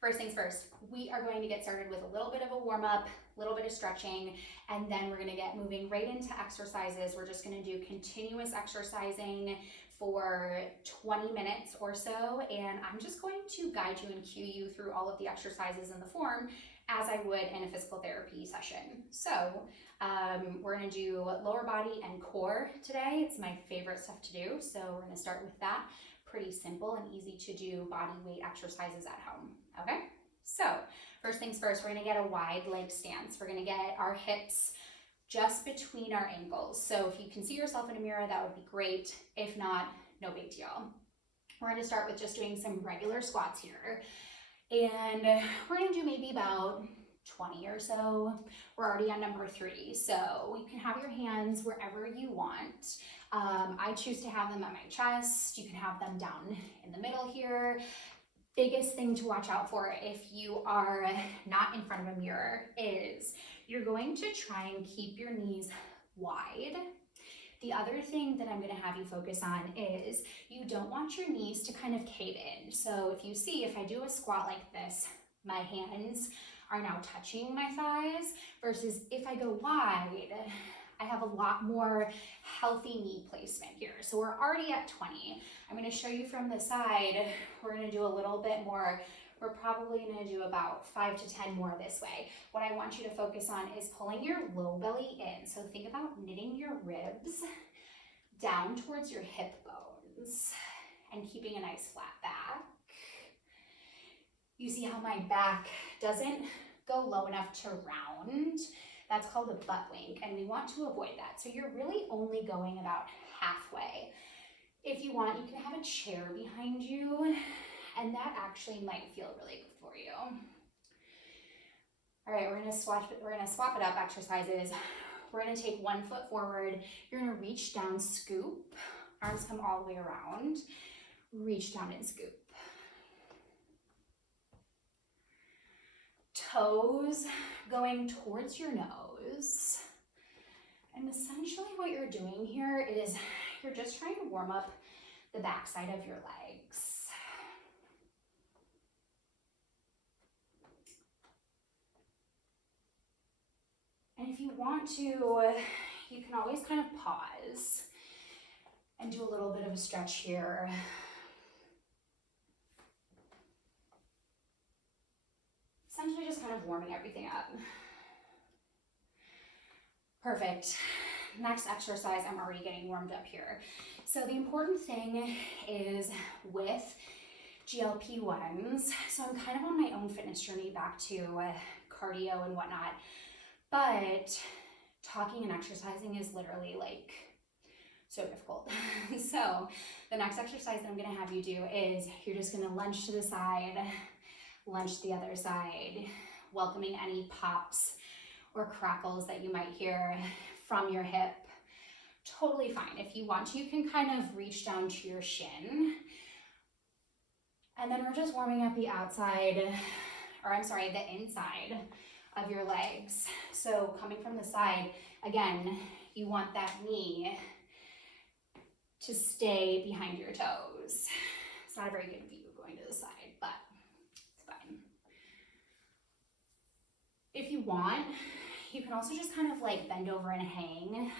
First things first, we are going to get started with a little bit of a warm up, a little bit of stretching, and then we're gonna get moving right into exercises. We're just gonna do continuous exercising for 20 minutes or so, and I'm just going to guide you and cue you through all of the exercises in the form as I would in a physical therapy session. So we're gonna do lower body and core today. It's my favorite stuff to do, so we're gonna start with that. Pretty simple and easy to do body weight exercises at home, okay? So first things first, we're gonna get a wide leg stance. We're gonna get our hips just between our ankles. So if you can see yourself in a mirror, that would be great. If not, no big deal. We're gonna start with just doing some regular squats here. And we're gonna do maybe about 20 or so. We're already on number 3. So you can have your hands wherever you want. I choose to have them at my chest. You can have them down in the middle here. Biggest thing to watch out for if you are not in front of a mirror is you're going to try and keep your knees wide. The other thing that I'm going to have you focus on is you don't want your knees to kind of cave in. So if you see, if I do a squat like this, my hands are now touching my thighs, versus if I go wide, I have a lot more healthy knee placement here. So we're already at 20. I'm going to show you from the side. We're going to do a little bit more. We're probably going to do about 5 to 10 more this way. What I want you to focus on is pulling your low belly in. So think about knitting your ribs down towards your hip bones and keeping a nice flat back. You see how my back doesn't go low enough to round? That's called a butt wink, and we want to avoid that. So you're really only going about halfway. If you want, you can have a chair behind you, and that actually might feel really good for you. All right, we're gonna swap it up exercises. We're gonna take one foot forward. You're gonna reach down, scoop. Arms come all the way around. Reach down and scoop. Toes going towards your nose. And essentially what you're doing here is you're just trying to warm up the backside of your legs. And if you want to, you can always kind of pause and do a little bit of a stretch here. Essentially just kind of warming everything up. Perfect. Next exercise, I'm already getting warmed up here. So the important thing is with GLP-1s, so I'm kind of on my own fitness journey back to cardio and whatnot, but talking and exercising is literally like so difficult. So the next exercise that I'm gonna have you do is you're just gonna lunge to the side, lunge to the other side, welcoming any pops or crackles that you might hear from your hip. Totally fine. If you want to, you can kind of reach down to your shin. And then we're just warming up the outside, or I'm sorry, the inside of your legs. So coming from the side, again, you want that knee to stay behind your toes. It's not a very good view going to the side, but it's fine. If you want, you can also just kind of like bend over and hang.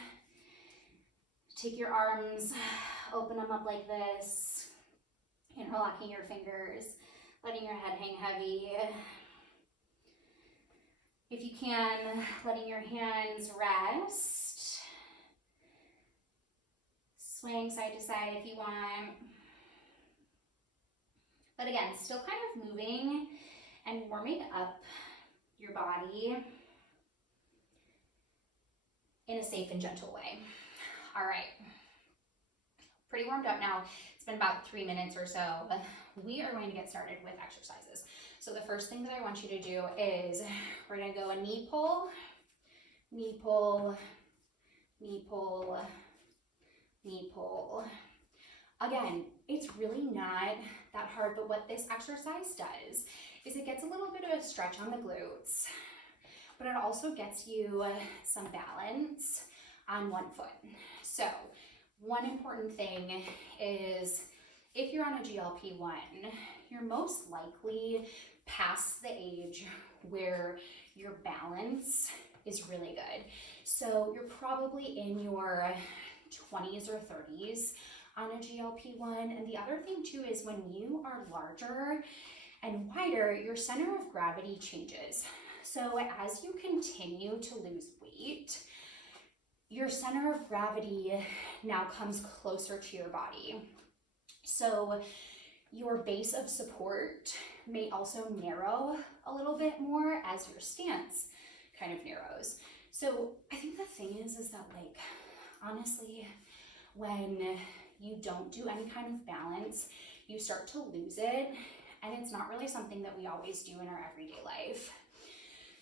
Take your arms, open them up like this, interlocking your fingers, letting your head hang heavy. If you can, letting your hands rest. Swaying side to side if you want. But again, still kind of moving and warming up your body in a safe and gentle way. All right, pretty warmed up now. It's been about 3 minutes or so. We are going to get started with exercises. So the first thing that I want you to do is we're gonna go a knee pull, knee pull, knee pull, knee pull. Again, it's really not that hard, but what this exercise does is it gets a little bit of a stretch on the glutes, but it also gets you some balance on one foot. So one important thing is if you're on a GLP-1, you're most likely past the age where your balance is really good. So you're probably in your 20s or 30s on a GLP-1. And the other thing too is when you are larger and wider, your center of gravity changes. So as you continue to lose weight, your center of gravity now comes closer to your body. So your base of support may also narrow a little bit more as your stance kind of narrows. So I think the thing is that like, honestly, when you don't do any kind of balance, you start to lose it, and it's not really something that we always do in our everyday life.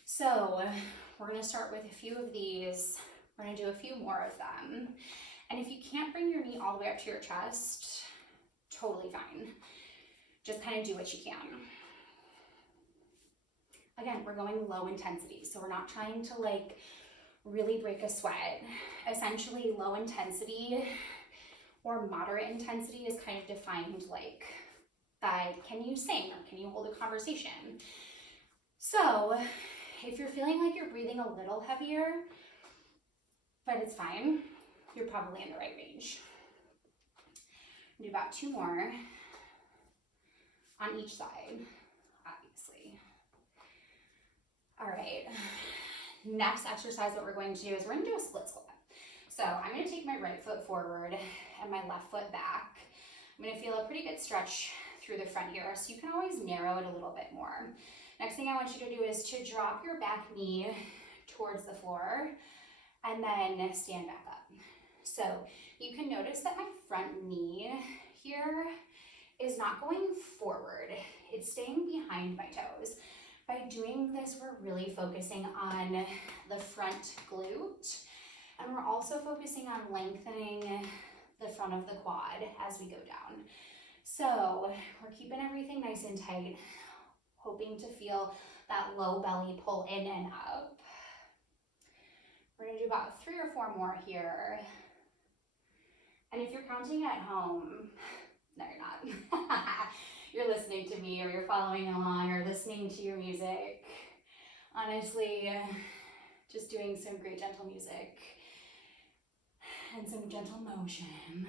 So we're gonna start with a few of these. We're gonna do a few more of them. And if you can't bring your knee all the way up to your chest, totally fine. Just kind of do what you can. Again, we're going low intensity, so we're not trying to like really break a sweat. Essentially, low intensity or moderate intensity is kind of defined like by, can you sing or can you hold a conversation? So if you're feeling like you're breathing a little heavier, but it's fine, you're probably in the right range. Do about 2 more on each side, obviously. All right, next exercise that we're going to do is we're gonna do a split squat. So I'm gonna take my right foot forward and my left foot back. I'm gonna feel a pretty good stretch through the front here, so you can always narrow it a little bit more. Next thing I want you to do is to drop your back knee towards the floor and then stand back up. So you can notice that my front knee here is not going forward. It's staying behind my toes. By doing this, we're really focusing on the front glute, and we're also focusing on lengthening the front of the quad as we go down. So we're keeping everything nice and tight, hoping to feel that low belly pull in and up. We're gonna do about 3 or 4 more here. And if you're counting at home, no, you're not. You're listening to me, or you're following along, or listening to your music. Honestly, just doing some great gentle music and some gentle motion.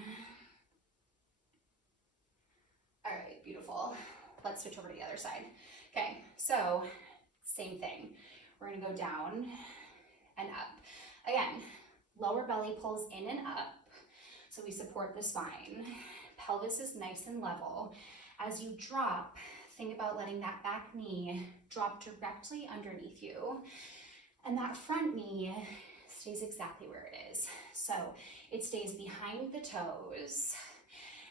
All right, beautiful. Let's switch over to the other side. Okay, so same thing. We're gonna go down and up. Again, lower belly pulls in and up, so we support the spine. Pelvis is nice and level. As you drop, think about letting that back knee drop directly underneath you. And that front knee stays exactly where it is. So it stays behind the toes,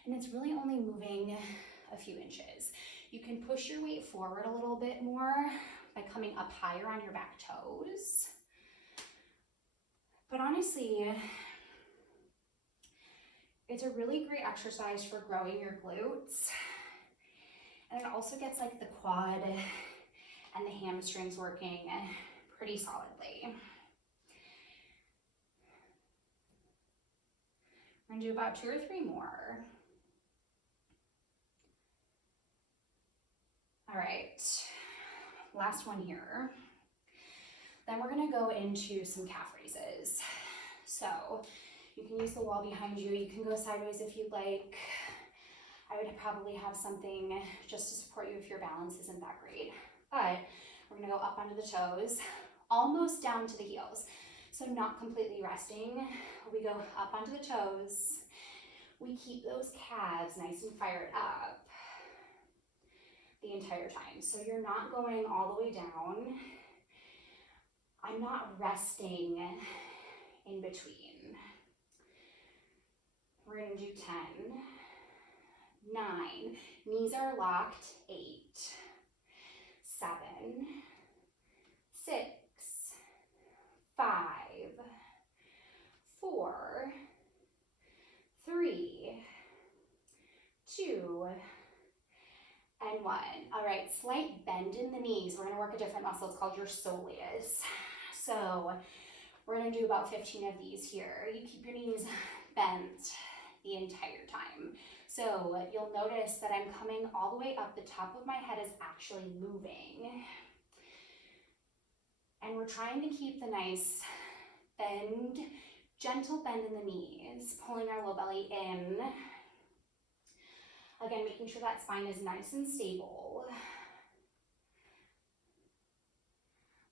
and it's really only moving a few inches. You can push your weight forward a little bit more by coming up higher on your back toes. But honestly, it's a really great exercise for growing your glutes. And it also gets like the quad and the hamstrings working pretty solidly. We're gonna do about 2 or 3 more. All right, last one here. Then we're gonna go into some calf raises. So you can use the wall behind you. You can go sideways if you'd like. I would probably have something just to support you if your balance isn't that great. But we're gonna go up onto the toes, almost down to the heels. So not completely resting. We go up onto the toes. We keep those calves nice and fired up the entire time. So you're not going all the way down. I'm not resting in between. We're gonna do 10, 9, knees are locked, 8, 7, 6, 5, 4, 3, 2, and 1. All right, slight bend in the knees. We're gonna work a different muscle. It's called your soleus. So we're gonna do about 15 of these here. You keep your knees bent the entire time. So you'll notice that I'm coming all the way up. The top of my head is actually moving. And we're trying to keep the nice bend, gentle bend in the knees, pulling our low belly in. Again, making sure that spine is nice and stable.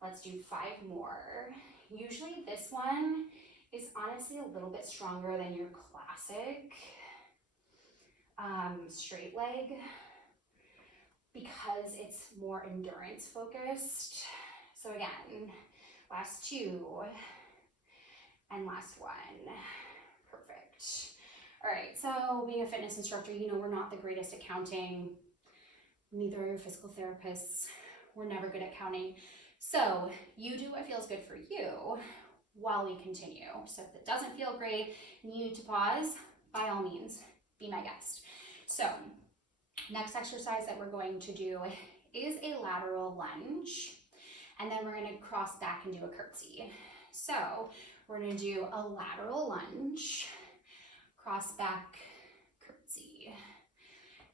Let's do 5 more. Usually this one is honestly a little bit stronger than your classic straight leg because it's more endurance focused. So again, last 2 and last 1. Perfect. All right, so being a fitness instructor, you know we're not the greatest at counting. Neither are your physical therapists. We're never good at counting. So you do what feels good for you while we continue. So if it doesn't feel great and you need to pause, by all means, be my guest. So next exercise that we're going to do is a lateral lunge. And then we're going to cross back and do a curtsy. So we're going to do a lateral lunge, cross back, curtsy.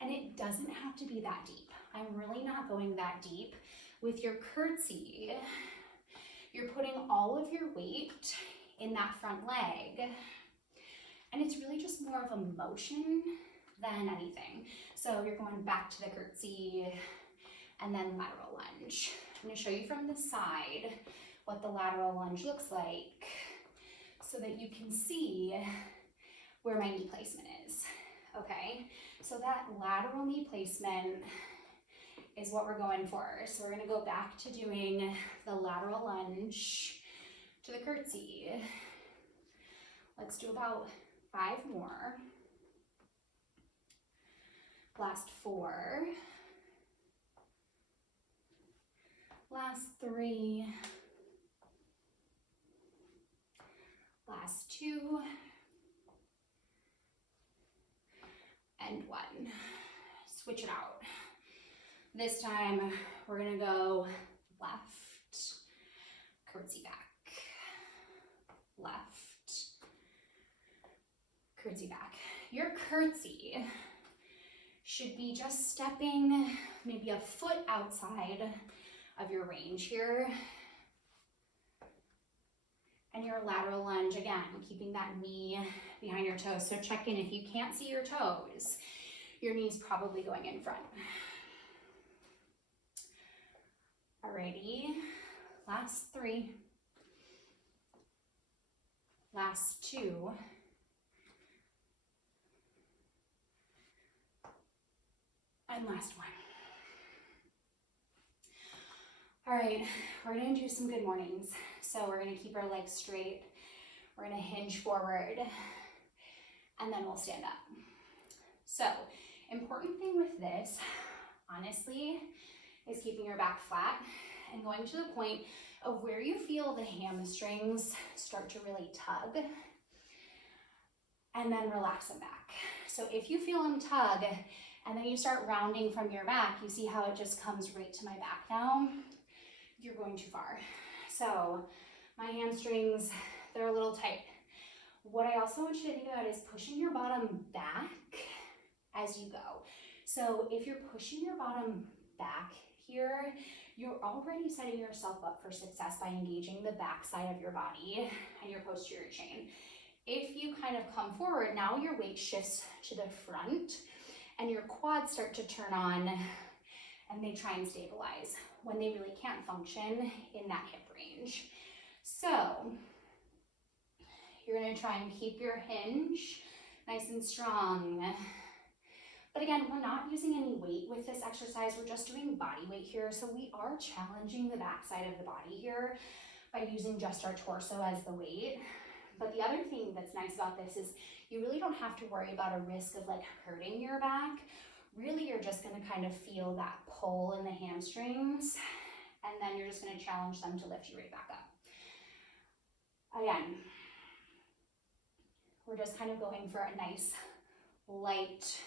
And it doesn't have to be that deep. I'm really not going that deep. With your curtsy, you're putting all of your weight in that front leg. And it's really just more of a motion than anything. So you're going back to the curtsy and then lateral lunge. I'm going to show you from the side what the lateral lunge looks like so that you can see where my knee placement is. Okay, so that lateral knee placement is what we're going for. So we're going to go back to doing the lateral lunge to the curtsy. Let's do about 5 more. Last 4. Last 3. Last 2. And 1. Switch it out. This time we're gonna go left, curtsy back, left, curtsy back. Your curtsy should be just stepping maybe a foot outside of your range here. And your lateral lunge, again, keeping that knee behind your toes. So check in, if you can't see your toes, your knee's probably going in front. Alrighty, last 3, last 2, and last 1. All right, we're gonna do some good mornings. So we're gonna keep our legs straight, we're gonna hinge forward, and then we'll stand up. So, important thing with this, honestly, is keeping your back flat and going to the point of where you feel the hamstrings start to really tug, and then relax them back. So if you feel them tug, and then you start rounding from your back, you see how it just comes right to my back now? You're going too far. So my hamstrings, they're a little tight. What I also want you to think about is pushing your bottom back as you go. So if you're pushing your bottom back here, you're already setting yourself up for success by engaging the back side of your body and your posterior chain. If you kind of come forward, now your weight shifts to the front and your quads start to turn on and they try and stabilize when they really can't function in that hip range. So you're going to try and keep your hinge nice and strong. But again, we're not using any weight with this exercise. We're just doing body weight here. So we are challenging the back side of the body here by using just our torso as the weight. But the other thing that's nice about this is you really don't have to worry about a risk of like hurting your back. Really, you're just going to kind of feel that pull in the hamstrings, and then you're just going to challenge them to lift you right back up. Again, we're just kind of going for a nice light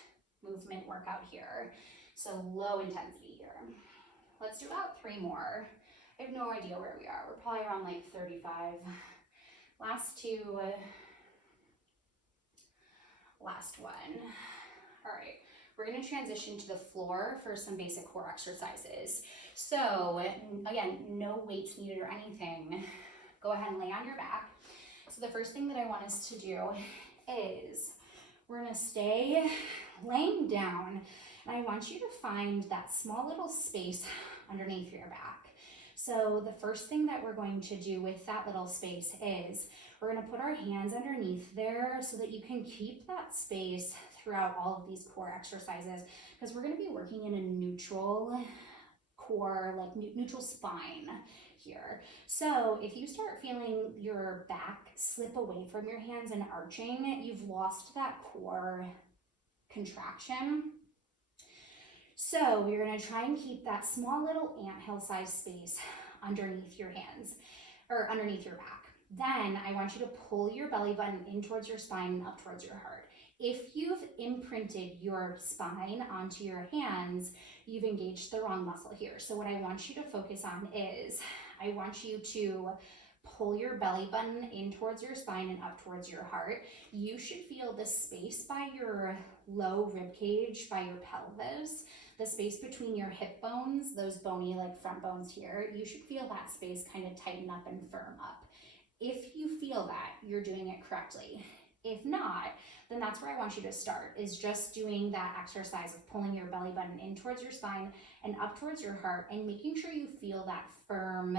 movement workout here. So low intensity here. Let's do about 3 more. I have no idea where we are. We're probably around like 35. Last 2. Last 1. All right, we're gonna transition to the floor for some basic core exercises. So again, no weights needed or anything. Go ahead and lay on your back. So the first thing that I want us to do is we're gonna stay laying down, and I want you to find that small little space underneath your back. So the first thing that we're going to do with that little space is we're gonna put our hands underneath there so that you can keep that space throughout all of these core exercises, because we're gonna be working in a neutral core, like neutral spine here. So if you start feeling your back slip away from your hands and arching, you've lost that core contraction. So we're going to try and keep that small little anthill size space underneath your hands or underneath your back. Then I want you to pull your belly button in towards your spine and up towards your heart. If you've imprinted your spine onto your hands, you've engaged the wrong muscle here. So what I want you to focus on is I want you to pull your belly button in towards your spine and up towards your heart. You should feel the space by your low rib cage, by your pelvis, the space between your hip bones, those bony like front bones here. You should feel that space kind of tighten up and firm up. If you feel that, you're doing it correctly. If not, then that's where I want you to start, is just doing that exercise of pulling your belly button in towards your spine and up towards your heart and making sure you feel that firm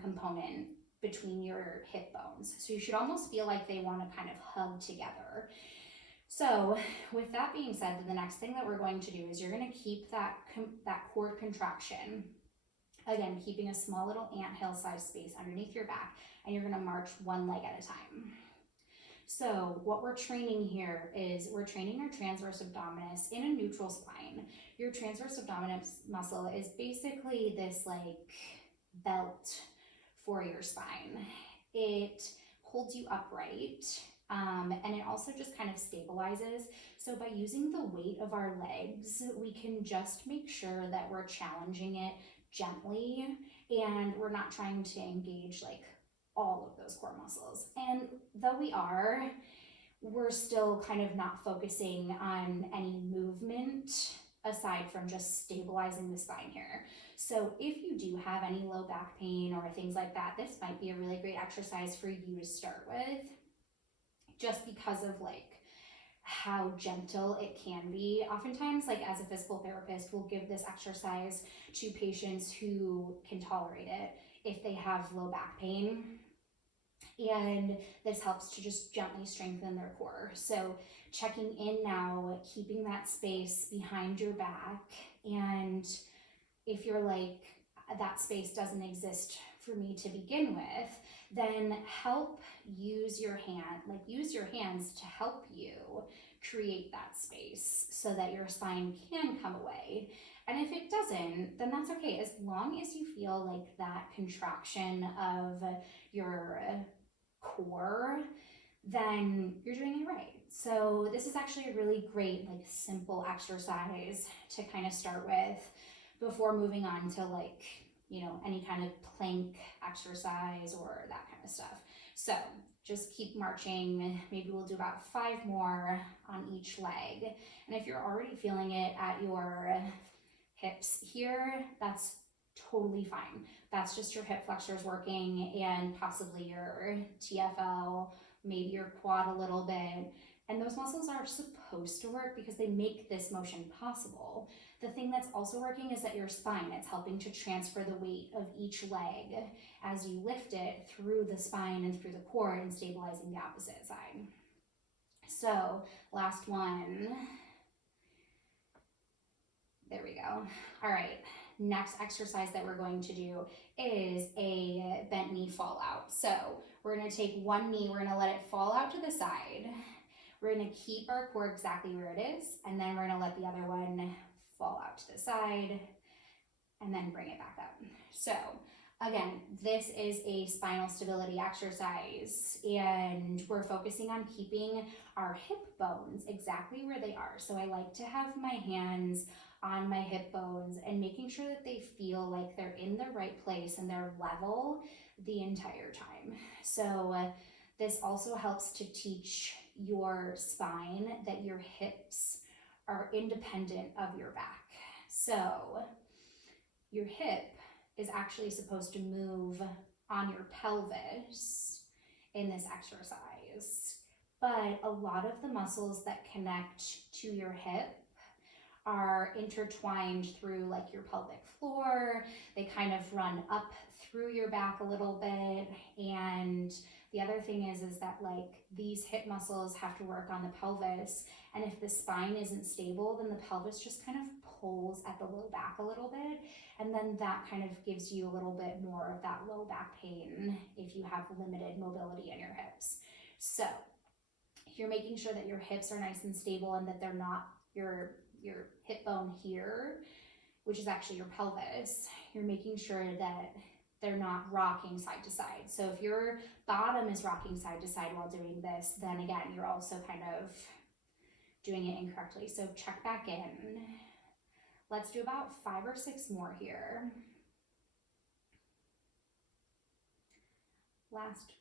component between your hip bones. So you should almost feel like they want to kind of hug together. So with that being said, the next thing that we're going to do is you're going to keep that core contraction. Again, keeping a small little anthill size space underneath your back, and you're going to march one leg at a time. So what we're training here is we're training our transverse abdominis in a neutral spine. Your transverse abdominis muscle is basically this like belt for your spine. It holds you upright, and it also just kind of stabilizes. So by using the weight of our legs, we can just make sure that we're challenging it gently, and we're not trying to engage like all of those core muscles. And though we are, we're still kind of not focusing on any movement aside from just stabilizing the spine here. So if you do have any low back pain or things like that, this might be a really great exercise for you to start with, just because of like how gentle it can be. Oftentimes, like as a physical therapist, we'll give this exercise to patients who can tolerate it if they have low back pain. And this helps to just gently strengthen their core. So checking in now, keeping that space behind your back. And if you're like, that space doesn't exist for me to begin with, then use your hands to help you create that space so that your spine can come away. And if it doesn't, then that's okay. As long as you feel like that contraction of your core, then you're doing it right. So this is actually a really great, like simple exercise to kind of start with before moving on to like, any kind of plank exercise or that kind of stuff. So just keep marching. Maybe we'll do about 5 more on each leg. And if you're already feeling it at your hips here, that's totally fine. That's just your hip flexors working and possibly your TFL, maybe your quad a little bit. And those muscles are supposed to work because they make this motion possible. The thing that's also working is that your spine, it's helping to transfer the weight of each leg as you lift it through the spine and through the core and stabilizing the opposite side. So last one. There we go. All right. Next exercise that we're going to do is a bent knee fall out. So we're going to take one knee, we're going to let it fall out to the side. We're going to keep our core exactly where it is, and then we're going to let the other one fall out to the side and then bring it back up. So again, this is a spinal stability exercise, and we're focusing on keeping our hip bones exactly where they are. So I like to have my hands on my hip bones and making sure that they feel like they're in the right place and they're level the entire time. So this also helps to teach your spine that your hips are independent of your back. So your hip is actually supposed to move on your pelvis in this exercise. But a lot of the muscles that connect to your hip are intertwined through like your pelvic floor. They kind of run up through your back a little bit. And the other thing is that like these hip muscles have to work on the pelvis. And if the spine isn't stable, then the pelvis just kind of pulls at the low back a little bit. And then that kind of gives you a little bit more of that low back pain if you have limited mobility in your hips. So you're making sure that your hips are nice and stable and that they're not your hip bone here, which is actually your pelvis. You're making sure that they're not rocking side to side. So if your bottom is rocking side to side while doing this, then again, you're also kind of doing it incorrectly. So check back in. Let's do about 5 or 6 more here. Last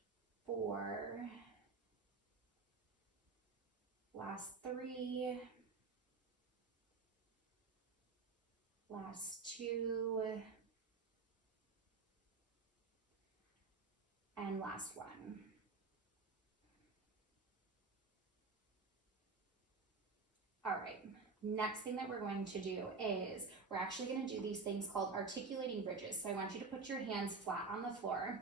4. Last 3. Last 2. And last 1. All right, next thing that we're going to do is we're actually going to do these things called articulating bridges. So I want you to put your hands flat on the floor.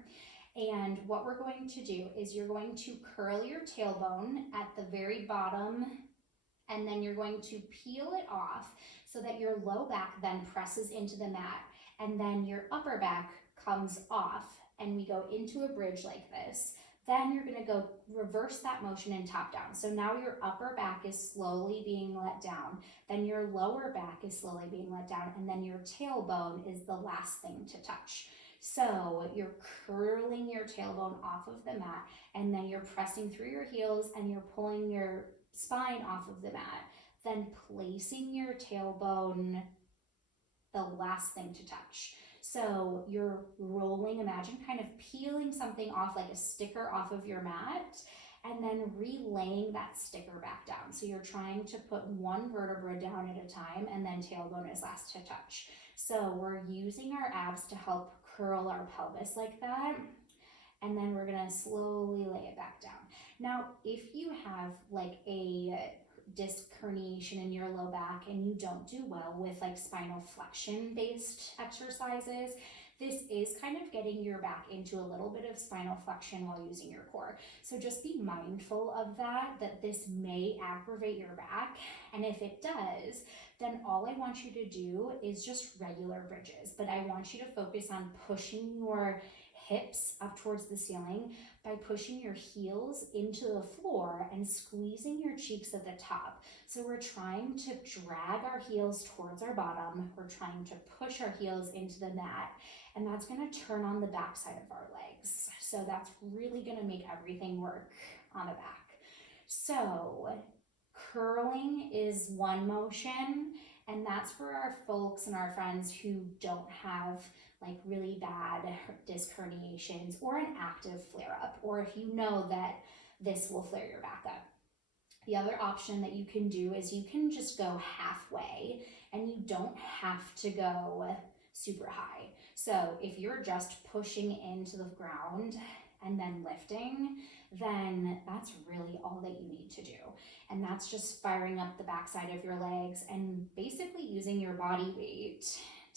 And what we're going to do is you're going to curl your tailbone at the very bottom, and then you're going to peel it off so that your low back then presses into the mat, and then your upper back comes off, and we go into a bridge like this. Then you're going to go reverse that motion and top down. So now your upper back is slowly being let down. Then your lower back is slowly being let down. And then your tailbone is the last thing to touch. So you're curling your tailbone off of the mat, and then you're pressing through your heels and you're pulling your spine off of the mat. Then placing your tailbone the last thing to touch. So you're rolling, imagine kind of peeling something off like a sticker off of your mat, and then relaying that sticker back down. So you're trying to put one vertebra down at a time, and then tailbone is last to touch. So we're using our abs to help curl our pelvis like that, and then we're gonna slowly lay it back down. Now, if you have like a disc herniation in your low back and you don't do well with like spinal flexion based exercises, this is kind of getting your back into a little bit of spinal flexion while using your core. So just be mindful of that this may aggravate your back. And if it does, then all I want you to do is just regular bridges. But I want you to focus on pushing your hips up towards the ceiling by pushing your heels into the floor and squeezing your cheeks at the top. So we're trying to drag our heels towards our bottom. We're trying to push our heels into the mat, and that's going to turn on the back side of our legs. So that's really going to make everything work on the back. So curling is one motion, and that's for our folks and our friends who don't have like really bad disc herniations or an active flare-up, or if you know that this will flare your back up. The other option that you can do is you can just go halfway, and you don't have to go super high. So if you're just pushing into the ground and then lifting, then that's really all that you need to do. And that's just firing up the backside of your legs and basically using your body weight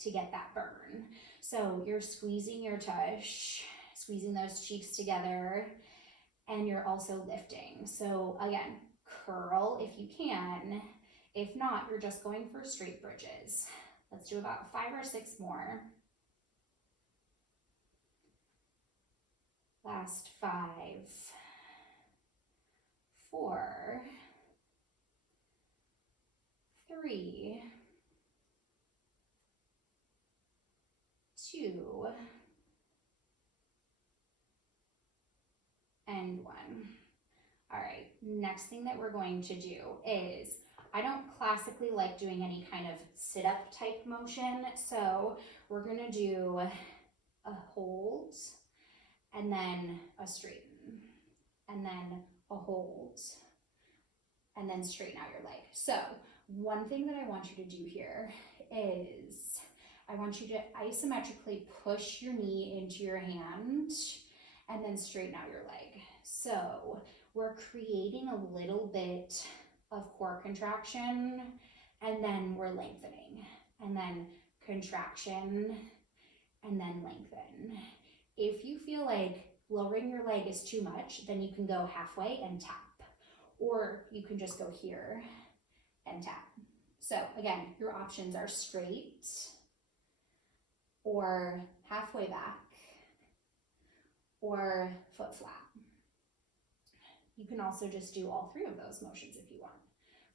to get that burn. So you're squeezing your tush, squeezing those cheeks together, and you're also lifting. So again, curl if you can. If not, you're just going for straight bridges. Let's do about 5 or 6 more. Last 5, 4, 3, 2, and 1. All right, next thing that we're going to do is, I don't classically like doing any kind of sit-up type motion, so we're gonna do a hold, and then a straighten, and then a hold, and then straighten out your leg. So one thing that I want you to do here is I want you to isometrically push your knee into your hand and then straighten out your leg. So we're creating a little bit of core contraction, and then we're lengthening, and then contraction, and then lengthen. If you feel like lowering your leg is too much, then you can go halfway and tap, or you can just go here and tap. So again, your options are straight or halfway back or foot flat. You can also just do all three of those motions if you want,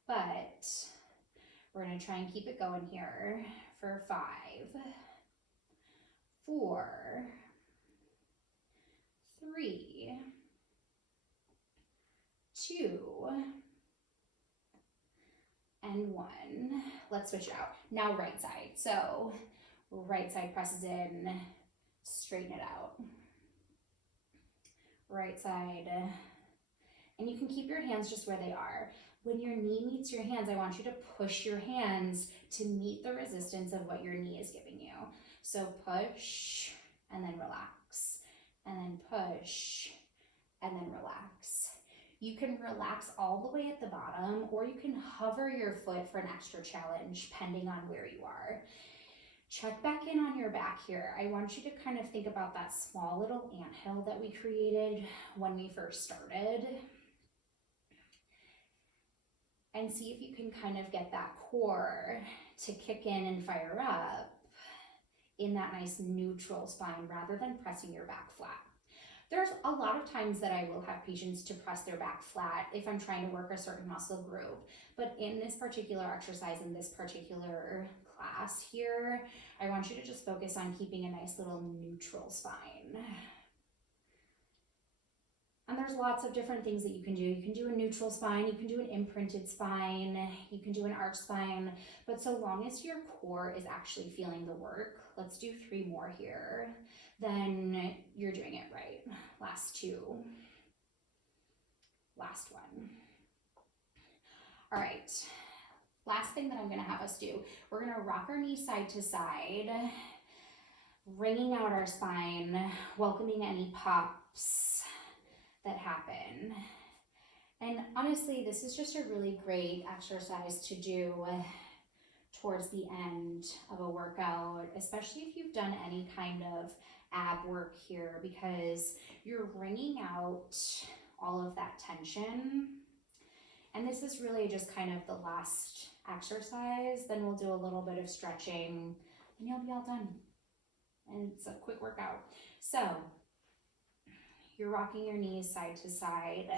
but we're going to try and keep it going here for 5, 4, 3, 2, and 1. Let's switch it out. Now right side. So right side presses in, straighten it out. Right side. And you can keep your hands just where they are. When your knee meets your hands, I want you to push your hands to meet the resistance of what your knee is giving you. So push, and then relax, and then push, and then relax. You can relax all the way at the bottom, or you can hover your foot for an extra challenge, depending on where you are. Check back in on your back here. I want you to kind of think about that small little anthill that we created when we first started, and see if you can kind of get that core to kick in and fire up in that nice neutral spine rather than pressing your back flat. There's a lot of times that I will have patients to press their back flat if I'm trying to work a certain muscle group, but in this particular exercise, in this particular class here, I want you to just focus on keeping a nice little neutral spine. And there's lots of different things that you can do. You can do a neutral spine, you can do an imprinted spine, you can do an arch spine, but so long as your core is actually feeling the work, let's do 3 more here, then you're doing it right. Last 2. Last 1. All right, last thing that I'm gonna have us do, we're gonna rock our knees side to side, wringing out our spine, welcoming any pops that happen. And honestly, this is just a really great exercise to do towards the end of a workout, especially if you've done any kind of ab work here, because you're wringing out all of that tension. And this is really just kind of the last exercise. Then we'll do a little bit of stretching and you'll be all done. And it's a quick workout. So you're rocking your knees side to side.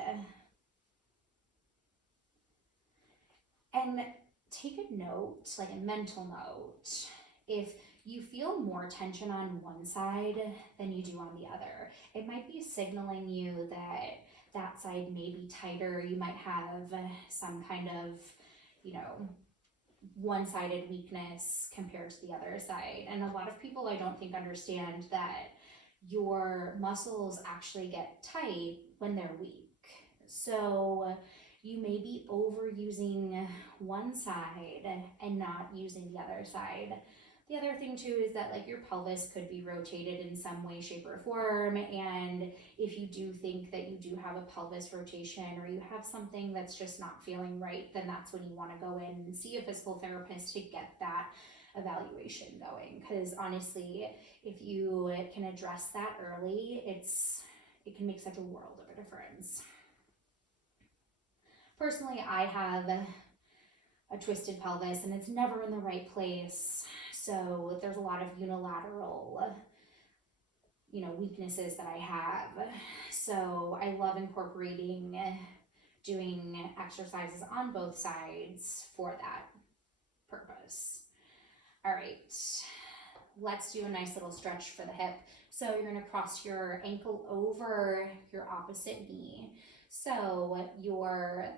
And take a note, like a mental note, if you feel more tension on one side than you do on the other. It might be signaling you that that side may be tighter. You might have some kind of, one-sided weakness compared to the other side. And a lot of people, I don't think, understand that your muscles actually get tight when they're weak. So you may be overusing one side and not using the other side. The other thing too is that your pelvis could be rotated in some way, shape, or form. And if you do think that you do have a pelvis rotation or you have something that's just not feeling right, then that's when you want to go in and see a physical therapist to get that evaluation going. Because honestly, if you can address that early, it can make such a world of a difference. Personally, I have a twisted pelvis and it's never in the right place. So there's a lot of unilateral, weaknesses that I have. So I love incorporating doing exercises on both sides for that purpose. All right, let's do a nice little stretch for the hip. So you're gonna cross your ankle over your opposite knee. So your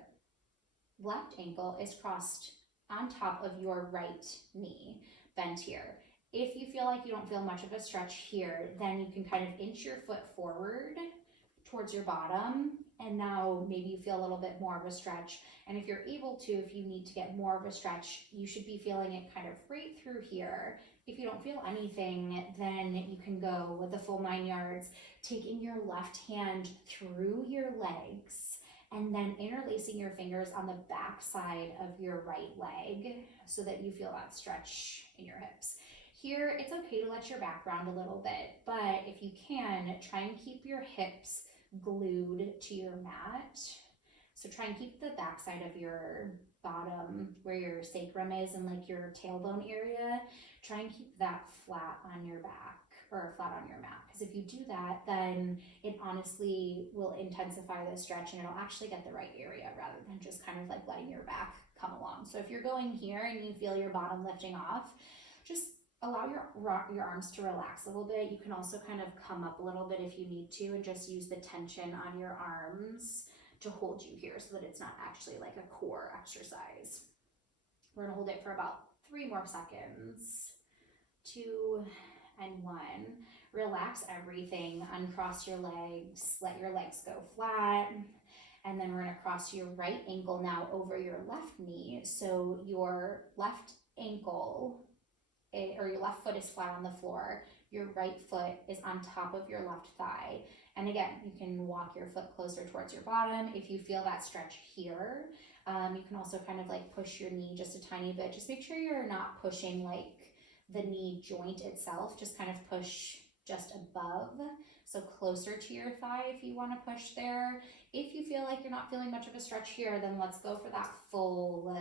left ankle is crossed on top of your right knee, bent here. If you feel like you don't feel much of a stretch here, then you can kind of inch your foot forward towards your bottom and now maybe you feel a little bit more of a stretch. And if you're able to, if you need to get more of a stretch, you should be feeling it kind of right through here. If you don't feel anything, then you can go with the full 9 yards, taking your left hand through your legs and then interlacing your fingers on the back side of your right leg so that you feel that stretch in your hips. Here, it's okay to let your back round a little bit, but if you can, try and keep your hips glued to your mat. So try and keep the back side of your bottom, where your sacrum is and like your tailbone area, try and keep that flat on your back or flat on your mat. Because if you do that, then it honestly will intensify the stretch and it'll actually get the right area rather than just kind of like letting your back come along. So if you're going here and you feel your bottom lifting off, just allow your arms to relax a little bit. You can also kind of come up a little bit if you need to and just use the tension on your arms to hold you here so that it's not actually like a core exercise. We're gonna hold it for about 3 more seconds. 2 and 1. Relax everything, uncross your legs, let your legs go flat. And then we're gonna cross your right ankle now over your left knee. So your left ankle or your left foot is flat on the floor. Your right foot is on top of your left thigh. And again, you can walk your foot closer towards your bottom. If you feel that stretch here, you can also kind of like push your knee just a tiny bit. Just make sure you're not pushing like the knee joint itself. Just kind of push just above. So closer to your thigh if you want to push there. If you feel like you're not feeling much of a stretch here, then let's go for that full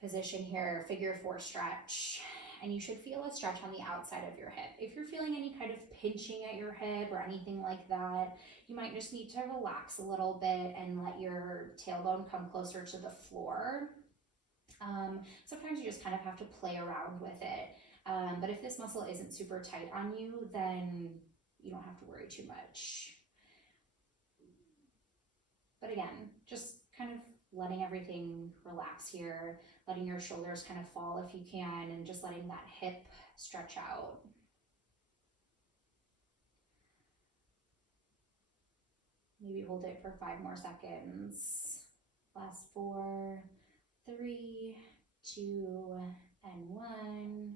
position here, figure 4 stretch. And you should feel a stretch on the outside of your hip. If you're feeling any kind of pinching at your hip or anything like that, you might just need to relax a little bit and let your tailbone come closer to the floor. Sometimes you just kind of have to play around with it. But if this muscle isn't super tight on you, then you don't have to worry too much. But again, just kind of letting everything relax here, letting your shoulders kind of fall if you can, and just letting that hip stretch out. Maybe hold it for 5 more seconds. Last 4, 3, 2, and 1.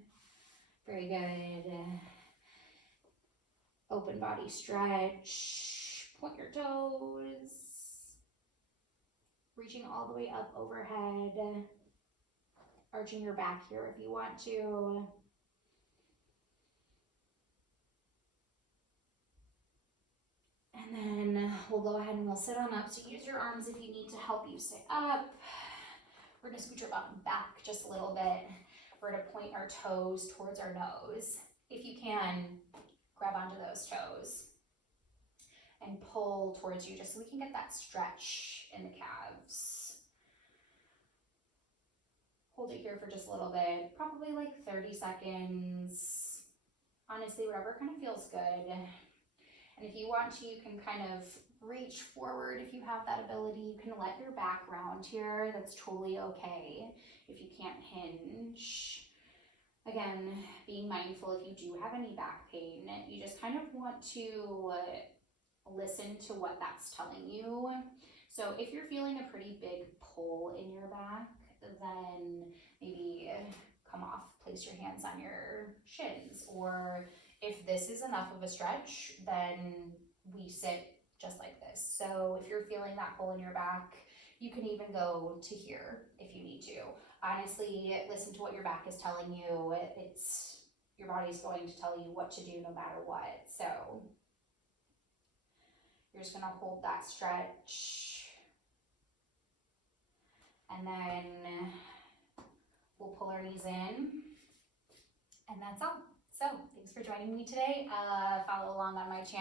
Very good. Open body stretch. Point your toes. Reaching all the way up overhead. Arching your back here if you want to. And then we'll go ahead and we'll sit on up. So use your arms if you need to help you sit up. We're gonna scoot your bottom back just a little bit. We're gonna point our toes towards our nose. If you can, grab onto those toes and pull towards you just so we can get that stretch in the calves. Hold it here for just a little bit, probably like 30 seconds. Honestly, whatever kind of feels good. And if you want to, you can kind of reach forward if you have that ability. You can let your back round here. That's totally okay if you can't hinge. Again, being mindful if you do have any back pain, you just kind of want to listen to what that's telling you. So if you're feeling a pretty big pull in your back, then maybe come off, place your hands on your shins. Or if this is enough of a stretch, then we sit just like this. So if you're feeling that pull in your back, you can even go to here if you need to. Honestly, listen to what your back is telling you. Your body's going to tell you what to do no matter what. So you're just gonna hold that stretch. And then we'll pull our knees in. And that's all. So thanks for joining me today. Follow along on my channel.